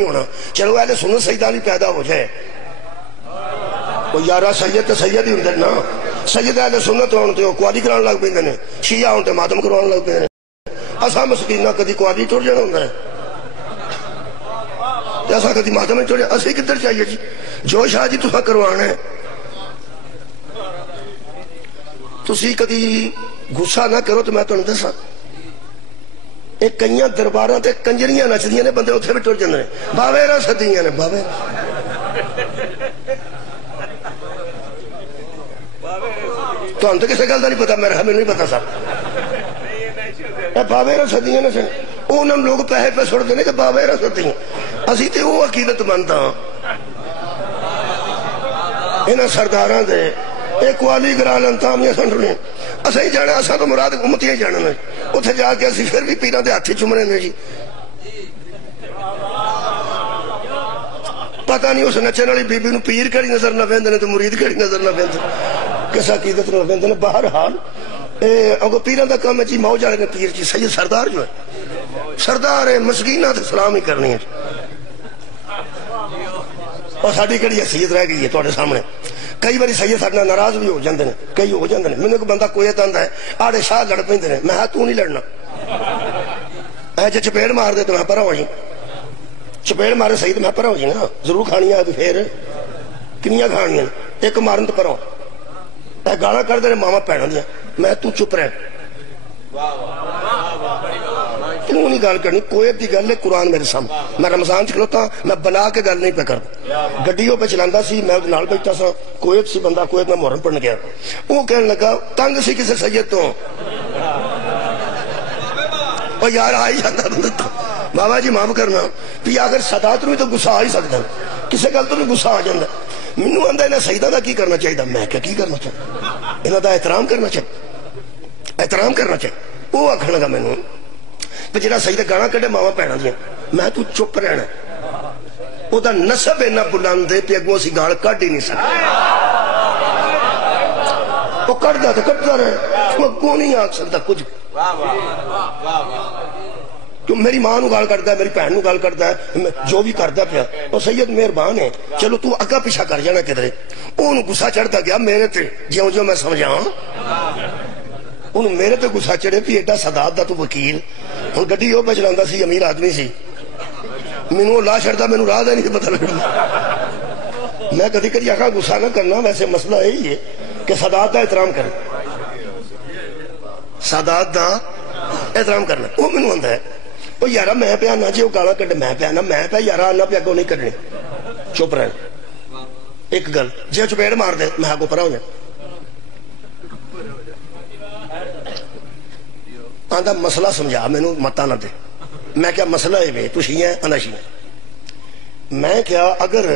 ہونا. چلو اہل سنت سجدہ نہیں پیدا ہو جائے وہ یارا سید تو سید ہی ہوں نا. سید اہل سنت ہونے تو قوالی کران لگ پہ نے, شیعہ ہونے تو ماتم کروان لگ پہ. اساں مسکینہ کدی قوالی ٹر جانا ہوں ایسا کدی ماتم نہیں ٹر جانا. اسی کدھر چاہیے جی جو شاہ جی تساں کروانا ہے. تسی کدی غصہ نہ کرو تو میں تمہیں دساں ایک کئیاں درباراں تے کنجریاں نچدیاں نے, بندے اتھے بھی ٹر جاندے نے, باویرا سدیاں نے باویرا. تو ہم تو کسی گل دا نہیں پتا, میرا ہمیں نہیں پتا سب باویرا سدیاں نے. انہوں لوگ پیسے پہ سڑتے ہیں کہ باویرا سدیاں. اسی تے وہ عقیدت مند ہاں انہاں سرداراں دے ایک والی گرا لنتامیاں سنڈنے. اسا ہی جانا, اسا تو مراد امتیاں ہی جانا. اتھے جا کے اسی پھر بھی پیران دے ہاتھی چمنے نے جی. پتہ نہیں اس نچن والی بی بی نو پیر کڑی نظر نہ ویندے نے تو مرید کڑی نظر نہ ویندے, کس عقیدت نہ ویندے نے. بہرحال اگو پیران دا کام ہے جی موج والے نے پیر جی سید سردار جو ہے سردار ہے, مسکینہ تے سلام ہی کرنی ہے. اور ساڈی کڑی حیثیت رہ گئی ہے تواڈے سامنے. کئی باری سید ساڈے نال ناراض بھی ہو جاندے نے, کئی ہو جاندے نے. مینوں ایک بندہ کویت آندا ہے آڑے شاہ لڑ پیندے نے, میں کہا تو نہیں لڑنا, اے جے چپیڑ مار دے تو میں پرا ہو جی. چپیڑ مارے سید میں پرا ہو جی نا, ضرور کھانیاں پھر کنیاں کھانیاں, ایک مارن تو پرا ہو. اے گالاں کر دے ماما بھیناں دیاں, میں تو چپ رہ, کیوں نہیں گل کرنی. کویت دی گل ہے قرآن میرے سامنے. میں رمضان کھلوتا میں بنا کے گل نہیں پہ کرتا. گڈیوں پہ چلاندا سی, میں نال بیٹھا سا, کویت سی بندہ, کویت میں محرم پڑھنے گیا. وہ کہنے لگا تنگ سی کسی سید تو, اور یار آئی جاتا بندہ بابا جی معاف کرنا بھی اگر سادات نو تو غصہ آ ہی سکتا, کسی گل تو بھی غصہ آ جاتا. مینوں آندا انہاں سیداں دا کی کرنا چاہیے, میں کیا کی کرنا چاہیے, انہاں دا احترام کرنا چاہیے, احترام کرنا چاہیے. وہ آکھن لگا مینوں کہ جڑا سید گانا کڈے ماواں بھیناں دیاں, میں تو چپ رہنا. او دا نسب اینا بلند ہے کہ اگوں اسی گال کڈ ہی نہیں سکتے. وہ کڈدا تے کڈدا رہے, وہ کو نہیں آکھ سکتا کچھ. کیوں میری ماں نو گال کردا ہے, میری بہن نو گال کردا ہے, جو بھی کردا پیا او سید مہربان ہے. چلو تو اگا پیچھا کر جانا کدھرے. اونوں غصہ چڑھدا گیا میرے تے, جیوں جیوں میں سمجھاں انہوں میرے تے غصہ چڑھے بھی ایڈا سادات دا تو وکیل. ہن گڈی او پہ چلاندا سی, امیر آدمی سی, مینوں لا چھڑدا, مینوں راہ دا نہیں پتہ لگدا. میں کدی کدی آکھاں غصہ نہ کرنا, ویسے مسئلہ یہی ہے کہ سادات دا احترام کرنا, سادات دا احترام کرنا. وہ مینوں آندا ہے او یارا میں پہ آنا, جی وہ گالاں کڈے میں پہ آنا, میں پہ یارا آنا پہ اگوں نہیں کڈنی, چپ رہنا. ایک گل جے چپیڑ مار دے میں اگوں پرا ہو جا. آندا مسئلہ سمجھا مینوں متا نہ دے. میں کیا مسئلہ ہے بے تو شیعہ آندا شیعہ. میں کیا اگر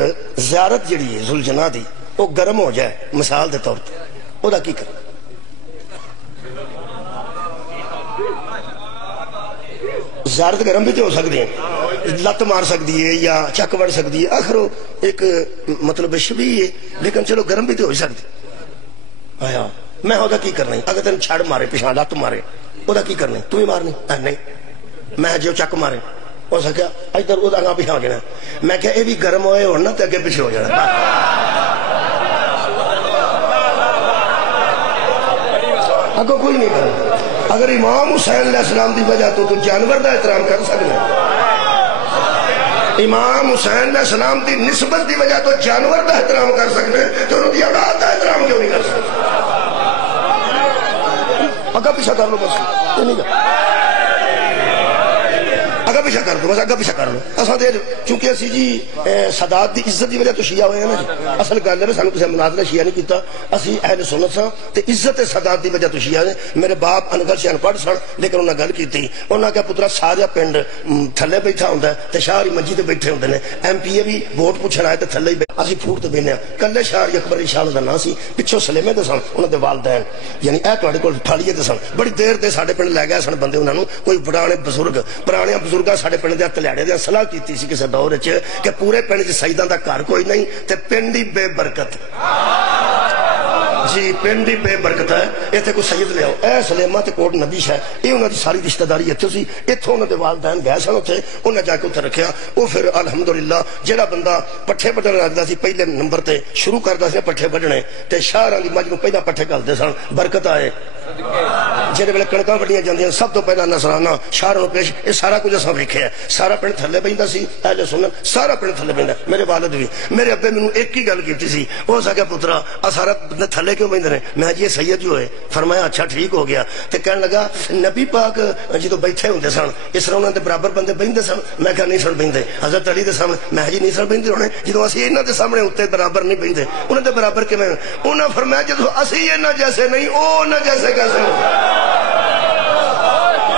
زیارت جڑی ہے ذوالجناح دی وہ گرم ہو جائے مثال دے طور تے, او دا کی کر. زیارت گرم بھی تو ہو سکتی ہے, لت مار سکتی ہے یا چک وڑ سکتی ہے, آخر وہ ایک مطلب شبیہ ہے, لیکن چلو گرم بھی تو ہو سکتی. آیا میں او دا کی کرنا ہے, اگر تین چھڑ مارے پیچھے لت مارے او دا کی کرنا ہے, تو ہی مارنی نہیں. میں جو چک مارے ہو سکیا ادھر وہ اگاں پیچھے ہو جانا. میں کہا یہ بھی گرم ہوئے ہونا تو اگے پیچھے ہو جانا. اگو کوئی نہیں کرنا. اگر امام حسین علیہ السلام دی وجہ تو جانور دا احترام کر سکنا, امام حسین علیہ السلام دی نسبت دی وجہ تو جانور دا احترام کر سکنا, تو انہوں دی اولاد دا احترام کیوں نہیں کر سکتے. اگا پیچھا کر لو بس, یہ نہیں کر اگا پیچھا کر دو بس, اگا پیچھا کر لو. اصل دیر چونکہ اسی جی سادات دی عزت دی وجہ تو شیعہ ہوئے ہیں نا جی. اصل گل ہے سانو کسی مناظرہ شیعہ نہیں کیتا, اسی اہل سنت ساں تے عزت سادات دی وجہ تو شیعہ نے. میرے باپ انگل سے انپڑھ سن لیکن انہاں گل کیتی, انہاں کہا پترا سارا پنڈ تھلے بیٹھا ہوندا ہے تے شاہری منجی تے بیٹھے ہوندے نے, ایم پی اے بھی ووٹ پوچھن آئے تے تھلے ہی اسی پھوٹ تے بیٹھے ہیں. کلے شاہری اکبر علی شاہ دا نام سی, پچھوں سلیمے تے سن انہاں دے والدین, یعنی اے تواڈے کول ٹھالیے تے سن. بڑی دیر تے ساڈے پنڈ لے گئے سن بندے, انہاں نوں کوئی پرانے بزرگاں ساڈے پنڈ دے تلیاڑے دے صلاح کیتی سی کسے دور وچ کہ پورے پنڈ وچ سیداں دا گھر کوئی نہیں تے پنڈ ہی بے برکت. جی پنڈ ہی بے برکت ہے، اتنے کوئی سید لے آؤ، اے سلیما تے کوٹ نبی ہے، یہ انہوں دی ساری رشتہ داری اتنے سی، اتوں انہوں دے والدین گئے سن اتنے، انہیں جا کے اتنے رکھیا، وہ پھر الحمدللہ جہاں بندہ پٹھے بڈن لگتا سی پہلے نمبر تے شروع کرتا سی پٹھے بڈنے تے شہراں دی مجھ نوں پہلا پٹھے کرتے سن، برکت آئے جہاں ویلے کنکاں وڈیاں جاندیاں سب تو پہلا نذرانہ شہراں پیش، یہ سارا کچھ اساں ویکھیا، سارا پنڈ تھلے بہندا سی، اہل سنت سارا پنڈ تھلے بہندا، میرے والد بھی، میرے ابے مینوں ایک ہی گل کیتی سی، وہ سکیا پترا آ سارا تھلے کیوں بہندے نے؟ میں جی یہ سید جو ہے، فرمایا اچھا ٹھیک ہو گیا، تے کہن لگا نبی پاک جدوں بیٹھے ہوندے سن اس طرح انہاں دے برابر بندے بہندے سن؟ میں کہا نہیں سن بہندے، حضرت علی دے سامنے، میں جی نہیں سن بہندے ہونے جدوں اسی انہاں دے سامنے اتنے برابر نہیں بہندے، انہاں دے برابر کیویں؟ انہاں فرمایا جدوں اسی انہاں جیسے نہیں او انہاں جیسے کیسے؟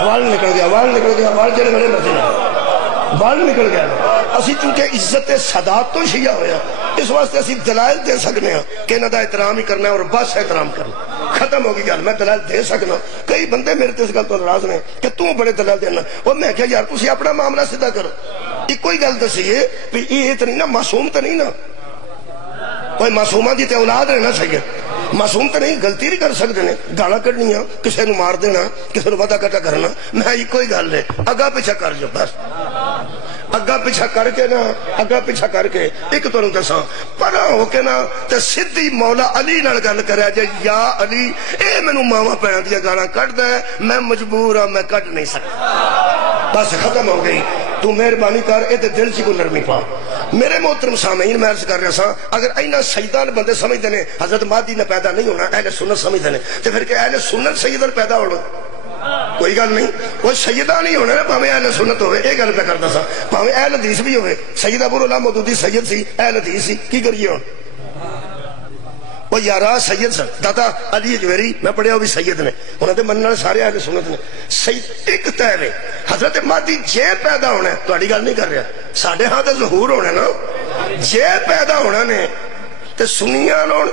وال نکل گیا، وال نکل گیا، وال جڑے بڑے مرضی وال نکل گیا، اسی چونکہ عزت سادات تو شیعہ ہویا، اس واسطے اسی دلائل دے سکنے ہیں کہ انہاں دا احترام ہی کرنا ہے اور بس احترام کرنا، ختم ہوگی گل، میں دلائل دے سکنا۔ کئی بندے میرے تے اس گل تو ناراض نے کہ تو بڑے دلائل دینا، اور میں کہا یار تسی اپنا معاملہ سیدھا کرو، ایک کوئی گل دسیے بھی یہ تو نہیں نا معصوم تو نہیں نا، کوئی معصوماں دی تے اولاد ہے نا سید، معصوم تو نہیں، غلطی نہیں کر سکتے ہیں، گالاں کڈنیاں، کسے نو مار دینا، کسے نو ودا کٹا کرنا، میں ایک ہی گل ہے اگا پیچھا کر جو بس، اگا پیچھا کر کے نا، اگا پیچھا کر کے ایک تو دساں پرا ہو کے نا تے سیدھی مولا علی نال گل کریا جے، یا علی اے مینوں ماواں پیاں دیاں گالاں کڈدا ہے، میں مجبور ہاں، میں کڈ نہیں سکتا، بس ختم ہو گئی، تو مہربانی کر اے تے دل چ کوئی نرمی پا۔ میرے محترم سامعین میں عرض کر رہا سا، اگر اینا سیدان بندے سمجھتے ہیں حضرت مہدی نے پیدا نہیں ہونا، اہل سنت سمجھتے ہیں، تو پھر کہ اہل سنت سیدان پیدا ہونا؟ کوئی گل نہیں، وہ سیدہ نہیں ہونا نا، پاویں اہل سنت ہوئے، ایک گل پہ کرتا سا، پاویں اہل حدیث بھی ہوئے، سید ابو العلا مودودی سید سی، اہل حدیث سی، کی کریے ہوں؟ وہ یارہ سید سن، داتا علی جویری میں پڑھیا وہ بھی سید نے، انہوں نے مننے سارے اہل سنت نے، سید ایک تیرے حضرت مہدی جے پیدا ہونا ہے، تو اڑی گل نہیں کر رہا، ساڑھے ہاں تے ظہور ہونا نا، جے پیدا ہونا نے تے سنیاں نون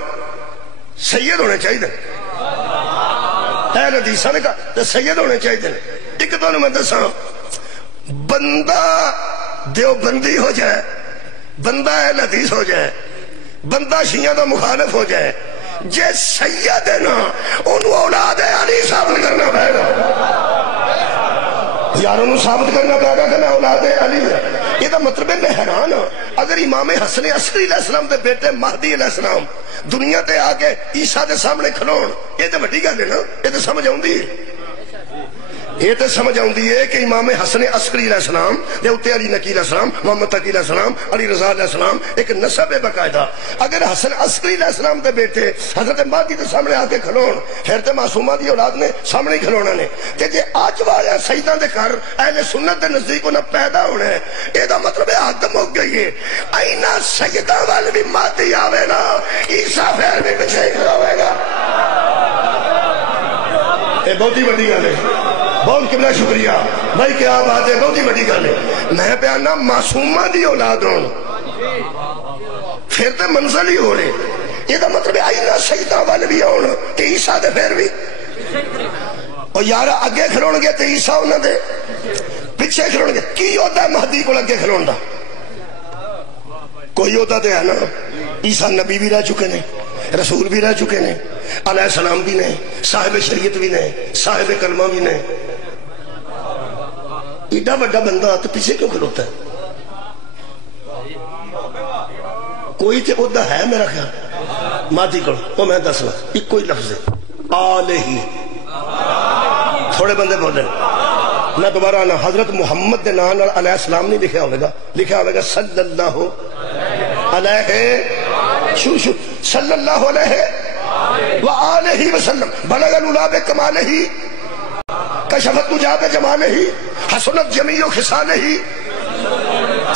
سید ہونے چاہیے، اہل حدیثاں نے کہا تے سید ہونے چاہیے۔ ایک تو میں دساں، بندہ دیوبندی ہو جائے، بندہ اہل حدیث ہو جائے، بندہ شیعہ دا مخالف ہو جائے، جے سید ہے نا انہوں اولاد علی ثابت کرنا پڑے گا، یار انہوں ثابت کرنا پڑے گا کہ میں اولاد علی ہے۔ یہ تو مطلب ہے میں حیران ہوں، اگر امام حسن عسکری علیہ السلام دے بیٹے مہدی علیہ السلام دنیا تے آ کے عیسیٰ دے سامنے کھلون، یہ تو بڑی گل ہے نا، یہ تو سمجھ آؤندی ہے، یہ تو سمجھ آؤندی ہے کہ امام حسن عسکری علیہ السلام دے اوتے علی نقی علیہ السلام، محمد تقی علیہ السلام، علی رضا علیہ السلام ایک نسب ہے باقاعدہ، اگر حسن عسکری علیہ السلام دے بیٹے حضرت مہدی دے سامنے آ کے کھلون، پھر تے معصومہ دی اولاد نے سامنے ہی کھلونا نے، تے جے اج والے سیداں دے گھر اہل سنت دے نزدیک انہاں پیدا ہونا ہے، یہ دا مطلب ہے حد مک گئی ہے، اینا سیداں وال بھی مہدی آوے نا، عیسیٰ پھر بھی پیچھے ہی کھلوے گا، یہ بہت ہی بڑی گل ہے، بہت قبلہ شکریہ بھائی، کیا بات ہے، بہت ہی بڑی گل ہے، میں پیانا معصومہ دی اولاد ہوں، پھر تے منزل ہی ہو رہے، یہ دا مطلب ہے آئینہ سیدہ والے بھی ہون کہ عیسیٰ دے پھر بھی، اور یارہ اگے کھلون گے تے عیسیٰ انہوں دے پچھے کھلون گے، کی ہوتا ہے مہدی کو لگے کھلون دا؟ کوئی ہوتا تے ہے نا، عیسیٰ نبی بھی رہ چکے نے، رسول بھی رہ چکے نے، علیہ السلام بھی نے، صاحب شریعت بھی نے، صاحب کلمہ بھی نے، ایڈا بڑا بندہ تو پیچھے کیوں کھلوتا ہے؟ کوئی تے عہدہ ہے میرا خیال مہدی کو، وہ میں دسنا ایک کوئی لفظ ہے آلہی، تھوڑے بندے بولے میں دوبارہ آنا، حضرت محمد دے نام علیہ السلام نہیں لکھا ہوئے گا، لکھا ہوئے گا صلی اللہ علیہ شو صلی اللہ علیہ وآلہ وسلم، بلغ العلا بکمالہ، کشفت تجا بجمالہ، حسنت جمیع خصالہ،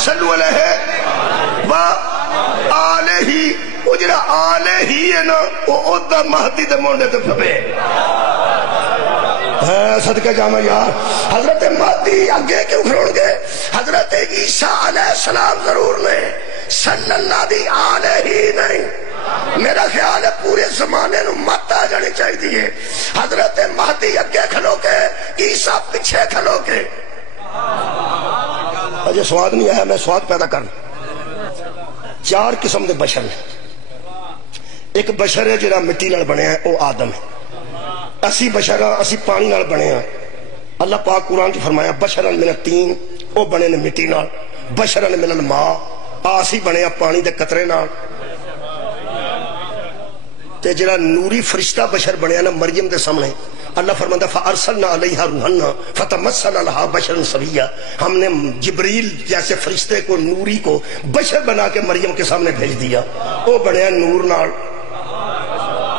صلو علیہ وآلہ، وہ جڑا آلہ ہی ہے نا وہ عہدہ مہدی دے مونڈے تے پھبے، صدقہ جامع یار، حضرت مہدی اگے کیوں کھلون گے؟ حضرت عیسیٰ علیہ السلام ضرور نے، صلی اللہ دی آلہ ہی نہیں، میرا خیال ہے پورے زمانے نو مت آ جانی چاہیے، حضرت مہدی اگے کھلو کے، عیسیٰ پیچھے کھلو کے۔ اجے سواد نہیں آیا، میں سواد پیدا کرنا۔ چار قسم دے بشر ایک بشر ہے جڑا مٹی نال بنیا ہے، وہ آدم ہے. اسی بشر ہاں، اسی پانی نال بنے ہاں. اللہ پاک قرآن چ فرمایا بشرن من الطین، وہ بنے نے مٹی نال. بشرن من الماء، اسی بنے ہاں پانی دے قطرے نال. تے جڑا نوری فرشتہ بشر بنیا نا مریم دے سامنے، اللہ فرماتا فارسلنا علیہا روحنا فتمثل لہا بشرا سویا، ہم نے جبریل جیسے فرشتے کو، نوری کو بشر بنا کے مریم کے سامنے بھیج دیا. وہ بنیا نور نال،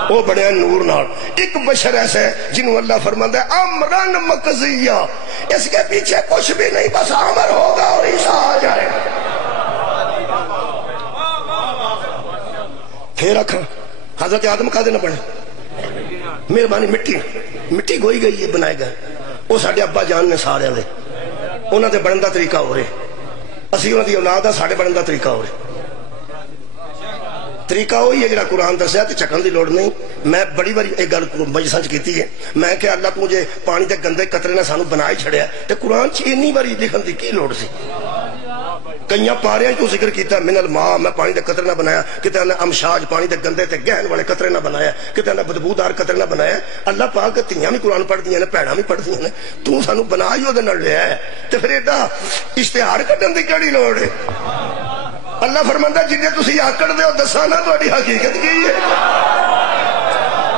وہ بنیا نور نال. ایک بشر ایسا ہے جنہوں اللہ فرماتا ہے امرن مقضیہ، اس کے پیچھے کچھ بھی نہیں، بس امر ہوگا اور عیسیٰ آ جائے گا. پھر رکھا حضرت آدم کا دینا پڑے مہربانی، مٹی گوئی گئی ہے، بنائے گئے. وہ ساڈے ابا جان نے سارے دے، انہوں دے بڑھن دا طریقہ ہو رہے، اسی انہوں دی اولاد ہے، ساڈے بڑھن دا طریقہ ہو رہے. طریقہ وہی ہے جڑا قرآن دسیا، تے چکن دی لوڑ نہیں. میں بڑی باری ایک گل مجلساں چ کیتی ہے، میں کہ اللہ تو جے پانی دے گندے قطرے نے سانو بنا ہی چھڑیا تے قرآن چ اینی باری لکھن دی کی لوڑ سی؟ کئیاں پاریاں تو ذکر کیتا من الماء، میں پانی دے قطرے نہ بنایا، کتے نے امشاج پانی دے گندے تے گہن والے قطرے نہ بنایا، کتے نے بدبودار قطرے نہ بنایا. اللہ پاک تیاں بھی قرآن پڑھ دیاں نے، بھیڑاں بھی پڑھ دیاں نے، تو سانو بنا ہی اودے نال لیا ہے، تے پھر ایڈا اشتہار کڈن دی کیڑی لوڑ ہے؟ اللہ فرماندا جنہیں تسی آکڑ دے ہو دساں نا تہاڈی حقیقت کی ہے.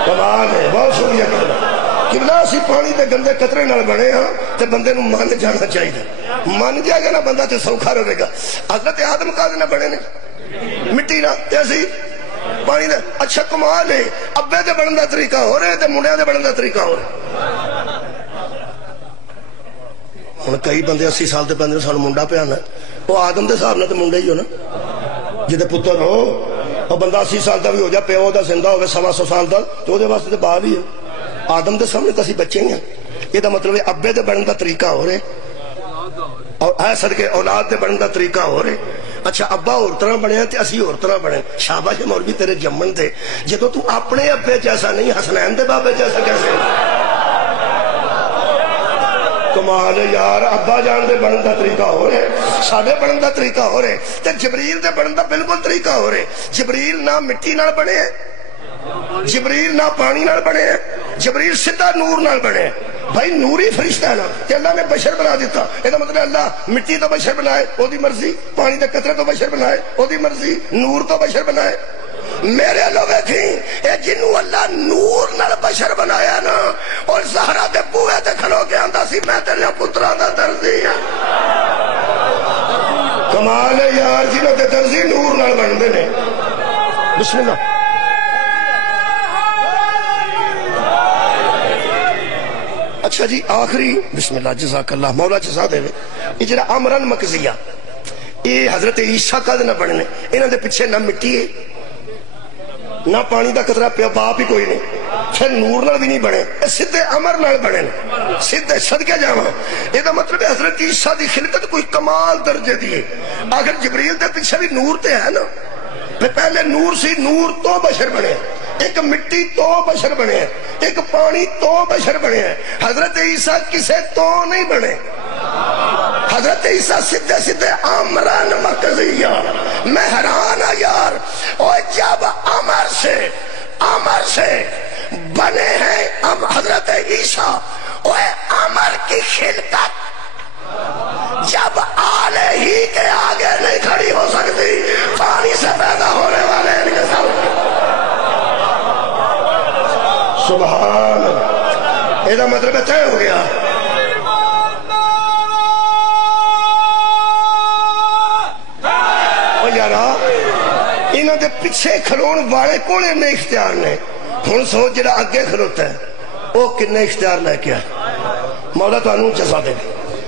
کمال ہے، بہت شکریہ قبلہ. اسی پانی دے گندے قطرے نال بنے ہاں تے بندے نو مان جانا چاہیے. من جائے گا نا بندہ تے سوکھا رہے گا. حضرت آدم کا نہ بنے نے مٹی نہ تے اسی پانی دے. اچھا کمال ہے، ابے دے بنن دا طریقہ ہو رہے تے منڈیاں دے بنن دا طریقہ ہو رہا. ہن کئی بندے 80 سال دے بندے سانو منڈا پیانا، وہ آدم دے حساب نال تے منڈا ہی ہو نا، جے پتر ہو. اور بندہ 80 سال دا بھی ہو جائے، پیو دا زندہ ہوے 125 سال دا، تو وہ واسطے تے بال ہی ہے. آدم دے سامنے تو اسی بچے ہی ہیں. یہ دا مطلب ہے ابے دے بنن دا طریقہ ہو رہے اور اے صدقے اولاد دے بنن دا طریقہ ہو رہے. اچھا ابا اور طرح بنے تے اسی اور طرح بنے. شاباش مولوی تیرے جمن تے، جدوں تو اپنے ابے جیسا نہیں، حسنین دے بابے جیسا کیسے؟ کمال یار. ابا جان دے بنن دا طریقہ ہو رہے، ساڈے بنن دا طریقہ ہو رہے، تے جبریل دے بنن دا بالکل طریقہ ہو رہے. جبریل نہ مٹی نال بنے، جبریل نہ پانی نال بنے، جبریل سیدھا نور نال بنے. بھائی نوری فرشتہ ہے نا، کہ اللہ نے بشر بنا دیتا. یہ مطلب اللہ مٹی تو بشر بنائے، وہ دی مرضی، پانی دے قطرے تو بشر بنائے، وہ دی مرضی، نور تو بشر بنائے. میرے لوگ دیکھیں اے جنوں اللہ نور نال بشر بنایا نا، اور زہرا دے بوئے تے کھلو کے آندا سی میں تیرے پتراں دا درزی ہاں. کمال ہے یار، جنہوں دے درزی نور نال بندے نے. بسم اللہ. اچھا جی آخری بسم اللہ جزاک اللہ مولا جزا دے. یہ جڑا امرن مقضیہ، یہ حضرت عیسیٰ کا نہ بڑھنے، انہوں دے پیچھے نہ مٹی ہے نہ پانی دا قطرہ پیا، باپ ہی کوئی نہیں، پھر نور نال بھی نہیں بنے، سیدھے امر نال بنے، سیدھے صدقے جاواں. یہ دا مطلب ہے حضرت عیسیٰ دی خلقت کوئی کمال درجے دی ہے. آخر جبریل دے پیچھے بھی نور تے ہے نا، پہلے نور سی، نور تو بشر بنے، ایک مٹی تو بشر بنے، ایک پانی تو بشر بنے. حضرت عیسیٰ کسے تو نہیں بنے، حضرت عیسیٰ سیدھے سیدھے امران مقضیہ. میں حیران ہوں یار، اور جب امر سے بنے ہیں اب حضرت عیسیٰ، اور امر کی خلقت جب آلے ہی کے آگے نہیں کھڑی ہو سکتی، پانی سے پیدا ہونے والے ان کے سامنے. سبحان اللہ. یہ مطلب ہے طے ہو گیا. اور یارا انہوں دے پیچھے کھلون والے کون نے اختیار نے؟ ہن سوچ جڑا اگے کھلوتا ہے وہ کنے اختیار لے کے آئے. مولا تو انہوں جزا دے.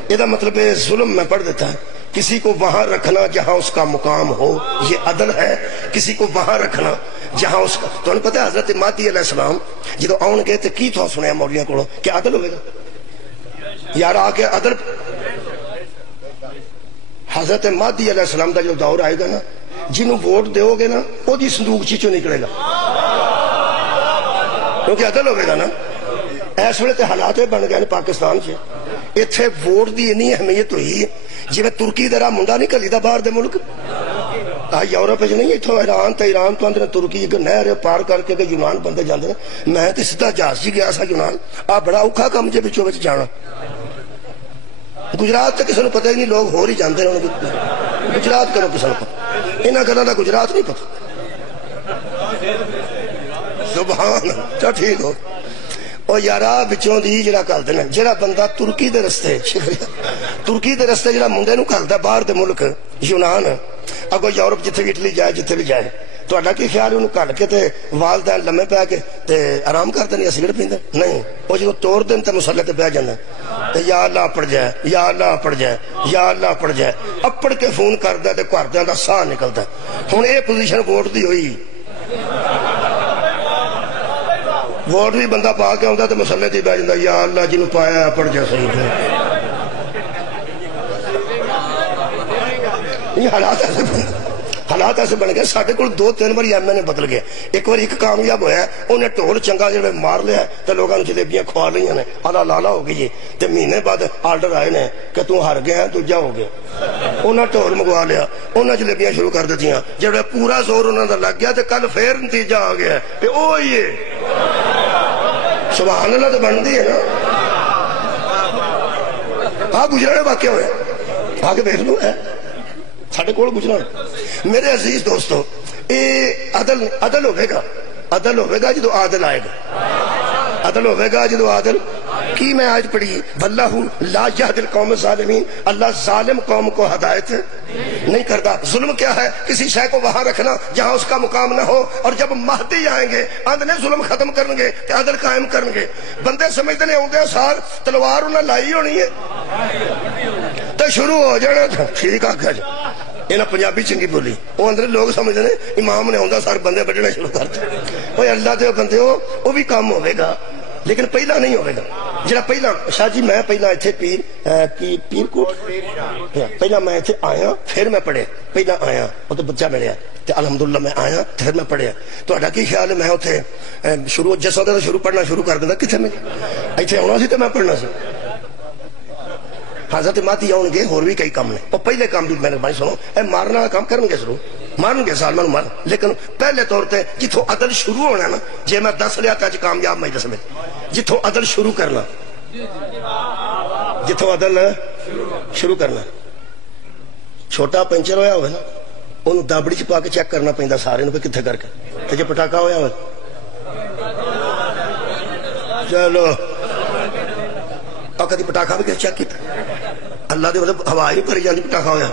یہ مطلب ہے ظلم میں پڑھ دیتا ہے. کسی کو وہاں رکھنا جہاں اس کا مقام ہو، یہ عدل ہے. کسی کو وہاں رکھنا جہاں اس کا، تو انہیں پتہ ہے حضرت مہدی علیہ السلام جدو آن گئے تو کی تو سنیا مولیاں کو کہ عدل ہوئے گا یار. آ کے عدل حضرت مہدی علیہ السلام کا جو دور آئے گا نا، جنہوں ووٹ دیو گے نا وہ دی صندوق چیچو نکلے گا، کیونکہ عدل ہوئے گا نا. ایس ویلے تے حالات بن گئے پاکستان سے. اتنے ووٹ کی اینی اہمیت ہوئی جی ترکی دا منڈا نہیں کلی دا باہر دے ملک یورپ نہیں اتوں ایران تو ایران تو آدھے ترکی نہر پار کر کے یونان بندے جانے میں تو سیدھا جہاز جی گیا سا یونان بڑا اوکھا کام جی بچوں جانا گجرات تو کسی نے پتہ ہی نہیں لوگ ہو ہی جانتے ہیں گجرات کرو کسی نے پتہ یہاں گلوں کا گجرات نہیں پتہ سبحان چل ٹھیک ہو اور یارا بچوں دی جڑا کلتے ہیں جڑا بندہ ترکی دے رستے ترکی دے رستے جڑا منڈے نو کلتا باہر دے ملک یونان اگو یورپ جتھے بھی اٹلی جائے جتھے بھی جائے تہاڈا کی خیال انہوں کل کے تے والدین لمے پی کے تے آرام کرتے نہیں سگرٹ پیندے نہیں وہ جدوں توڑ دین تے مسلے تے پہ جانا تے یا اللہ اپڑ جائے یا اللہ اپڑ جائے یا اللہ اپڑ جائے اپڑ کے فون کردا تے گھردیاں دا ساہ نکلدا ہن اے پوزیشن ووٹ دی ہوئی ووٹ بھی بندہ پا کے آتا تو مسلے تے پہ جاتا یا اللہ جنوں پایا اپڑ جائے صحیح تے یہ حالات ایسے بن گئے ساڈے کول 2-3 بار ایم نے بدل گیا ایک بار ایک کامیاب ہویا انہیں ٹول چنگا جڑے مار لیا تو لوگوں نے جلیبیاں کھوا لیا نے آلہ لالا ہو گئی تے مہینے بعد آرڈر آئے نے کہ تو ہار گیا دوجا ہو گیا انہیں ٹول منگوا لیا انہیں جلیبیاں شروع کر دیتی جب پورا زور انہوں کا لگ گیا تو کل پھر نتیجہ آ گیا کہ وہ ہی ہے سبحان اللہ تو بنتی ہے نا ہاں گجرا واقعہ ہوا آ کے دیکھ لو ہے ساڈے کول گزرا میرے عزیز دوستو یہ عدل ہوئے گا جدو عادل آئے گا عدل ہوئے گا جدو عادل کی میں آج پڑھی واللہ لا یہدی القوم الظالمین اللہ ظالم قوم کو ہدایت نہیں کرتا ظلم کیا ہے کسی شے کو وہاں رکھنا جہاں اس کا مقام نہ ہو اور جب مہدی آئیں گے آندھنے ظلم ختم کریں گے تے عدل قائم کریں گے بندے سمجھتے ہیں ہوندے سار تلوار انہیں لائی ہونی ہے تو شروع ہو جانا ٹھیک آگا جا یہ پنجابی چنگی بولی وہ اندر لوگ سمجھتے ہیں امام نے آتا سارے بندے بڑھنا شروع کرتے وہ اللہ دے بندے ہو وہ بھی کام ہوئے گا لیکن پہلا نہیں ہوئے گا جڑا پہلا شاہ جی میں پہلا اتھے پیر کوٹ پہلا میں اتھے آیا پھر میں پڑھے پہلا آیا وہ تو بچہ ملیا تے الحمدللہ میں آیا پھر میں پڑھیا تہاڈا کی خیال ہے میں اتھے شروع جس وقت شروع پڑھنا شروع کر دینا کتنے میں اتھے آنا سی تے میں پڑھنا سی حضرت مہدی آؤ گے اور بھی کئی کام نے اور پہلے کام بھی میں نے بھائی سنو اے مارنا والا کام کریں گے ضرور مارن گے سالمن مارن لیکن پہلے طور تے جتوں عدل شروع ہونا نا جے میں دس لیا تے کامیاب میں دس میں جتوں عدل شروع کرنا جتوں عدل شروع کرنا چھوٹا پنچر ہویا ہوئے نا انہوں دابڑی چ پا کے چیک کرنا پیندا سارے نوں کتھے کر کے تے جے پٹاخا ہویا ہوئے چلو اور کدی پٹاخا بھی چیک کیتا اللہ دے مطلب ہوا ہی بھری جاتی پٹاخا ہویا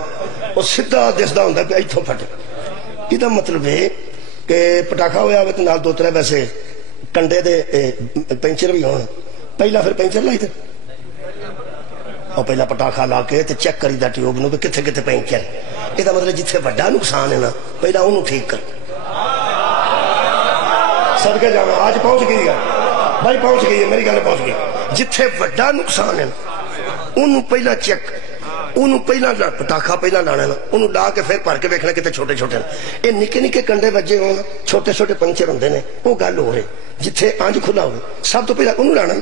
وہ سیدھا دسدا ہوندا کہ اتھوں پھٹ یہ مطلب ہے کہ پٹاخا ہویا ہوئے تو نال 2-3 ویسے کنڈے دے پینچر بھی ہون پہلا پھر پینچر لائی تے اور پہلا پٹاخا لا کے تے چیک کری دا ٹیوب نو کہ کتھے کتھے پینچر یہ مطلب جتھے بڑا نقصان ہے نا پہلا انہوں ٹھیک کر صدقے جانا آج پہنچ گئی ہے بھائی پہنچ گئی ہے میری گل پہنچ گئی جتھے بڑا نقصان ہے انہوں پہلا چیک انہوں پہلا پٹاخا پہلا لانا نا انہوں لا کے پھر بھر کے ویکھنا کتے چھوٹے چھوٹے یہ نکے نکے کنڈے بجے ہون چھوٹے چھوٹے پنچر ہوندے نے وہ گل ہو رہی جتھے آنج کھلا ہوئے سب تو پہلا انہوں لانا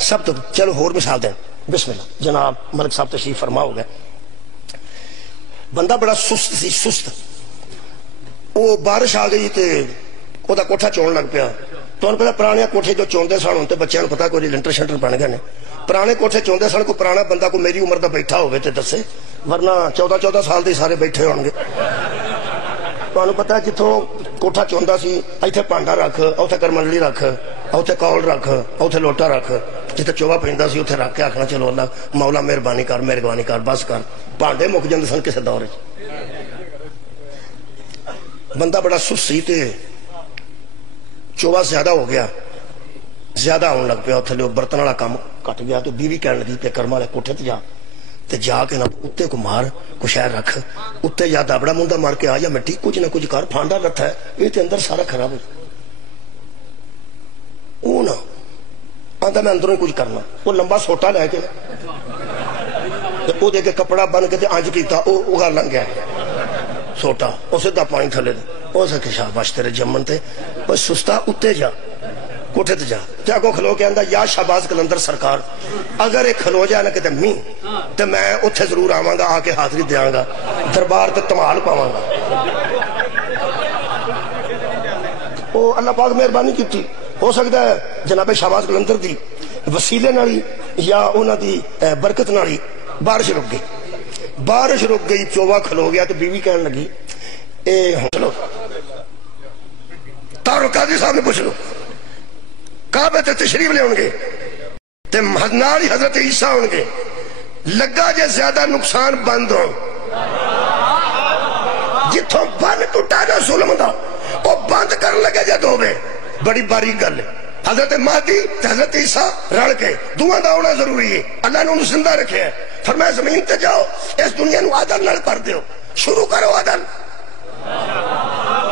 سب تو چلو ہور مثال دیں بسم اللہ جناب ملک صاحب تشریف فرما ہو گئے بندہ بڑا سست سی سست وہ بارش آ گئی تے وہ دا کوٹھا چون لگ پیا تو انہوں پتا پرانے کوٹھے جو چوندے سن ہوں تے بچیاں نوں پتا کوئی لنٹر شنٹر بن گئے نے پرانے کوٹھے چوندے سن کو پرانا بندہ کو میری عمر دا بیٹھا ہوئے تے دسے ورنہ 14 سال دے سارے بیٹھے ہون گے تو انہوں پتا جتوں کوٹھا چوندا سی ایتھے پانڈا رکھ اوتھے کرمنڈلی رکھ اوتھے کول رکھ اوتھے لوٹا رکھ جتھے چوبا پیندا سی اوتھے رکھ کے آکھنا چلو اللہ مولا مہربانی کر بس کر پانڈے مک جاندے سن کسے دور وچ بندہ بڑا سست سی تے چوبا زیادہ ہو گیا زیادہ آن لگ پیا تھلے برتن والا کام کٹ گیا تو بیوی کہنے لگی پہ کرم والے کوٹھے تے جا کے نہ اتنے کو مار کو شہر رکھ اتنے یا دابڑا مندا مار کے آ یا مٹی کچھ نہ کچھ کر پھانڈا لتھا ہے یہ تے اندر سارا خراب ہو وہ نہ آندا میں اندروں ہی کچھ کرنا وہ لمبا سوٹا لے کے وہ دے کے کپڑا بن کے انج کیتا وہ گل لنگ گیا سوٹا وہ سیدھا پانی تھلے وہ سکے شاباش تیرے جمن تے بس سستا اتنے جا کوٹھے تے جا تے اگوں کھلو کے آندا یا شہباز قلندر سرکار اگر یہ کھلو جائے نا کتے می تے میں اتھے ضرور آواں گا آ کے حاضری دیاں گا دربار تے تمال پاواں گا او اللہ پاک مہربانی کیتی ہو سکتا ہے جناب شہباز قلندر دی وسیلے نالی یا انہاں دی برکت نالی بارش رک گئی چوبا کھلو گیا تو بیوی کہنے لگی اے چلو تارو قاضی صاحب نے پوچھ لو کعبے تے تشریف لے ہونگے تے نال حضرت عیسیٰ ہونگے لگا جے زیادہ نقصان بند ہو جتھوں بند ٹوٹا جا ظلم دا وہ بند کرن لگے جے دوبے بڑی باریک گل ہے حضرت مہدی تے حضرت عیسیٰ رل کے دعا دا ہونا ضروری ہے اللہ نے انہوں زندہ رکھے ہے فرمایا زمین تے جاؤ اس دنیا نو عدل نال پر دیو شروع کرو عدل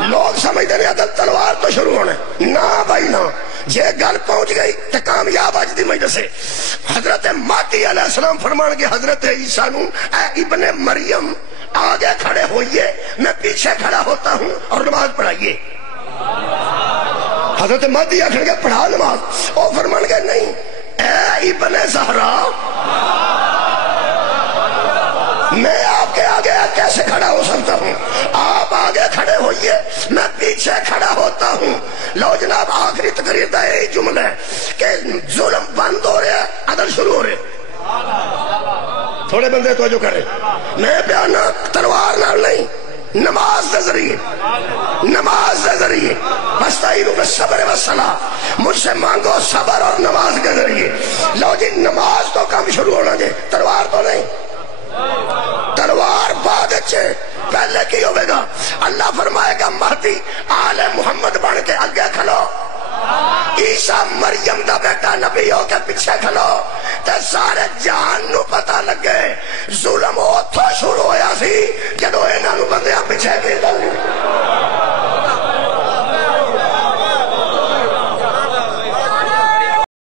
لوگ سمجھتے ہیں عدل تلوار تو شروع ہونے نا بھائی نا جے گل پہنچ گئی تو کامیاب آج دی مجھے سے حضرت مہدی علیہ السلام فرمان کے حضرت عیسیٰ نو اے ابن مریم آگے کھڑے ہوئیے میں پیچھے کھڑا ہوتا ہوں اور نماز پڑھائیے حضرت مہدی آخر گے پڑھا نماز او فرمان گے نہیں اے ابن زہرا میں آپ کے آگے کیسے کھڑا ہو سکتا ہوں آپ آگے کھڑے ہوئیے میں پیچھے کھڑا ہوتا ہوں لو جناب آخری تقریر دا یہی جملہ ہے کہ ظلم بند ہو رہا ہے عدل شروع ہو رہے تھوڑے بندے توجہ کریں میں بیان تلوار نال نہیں نماز دے ذریعے بستعینوا بالصبر والصلاۃ مجھ سے مانگو صبر اور نماز کے ذریعے لو جی نماز تو کم شروع ہونا گے تلوار تو نہیں تلوار بعد اچھے پہلے کی ہوئے گا اللہ فرمائے گا مہدی آل محمد بن کے آگے کھلو عیسیٰ مریم دا بیٹا نبی ہو کے پیچھے کھلو تے سارے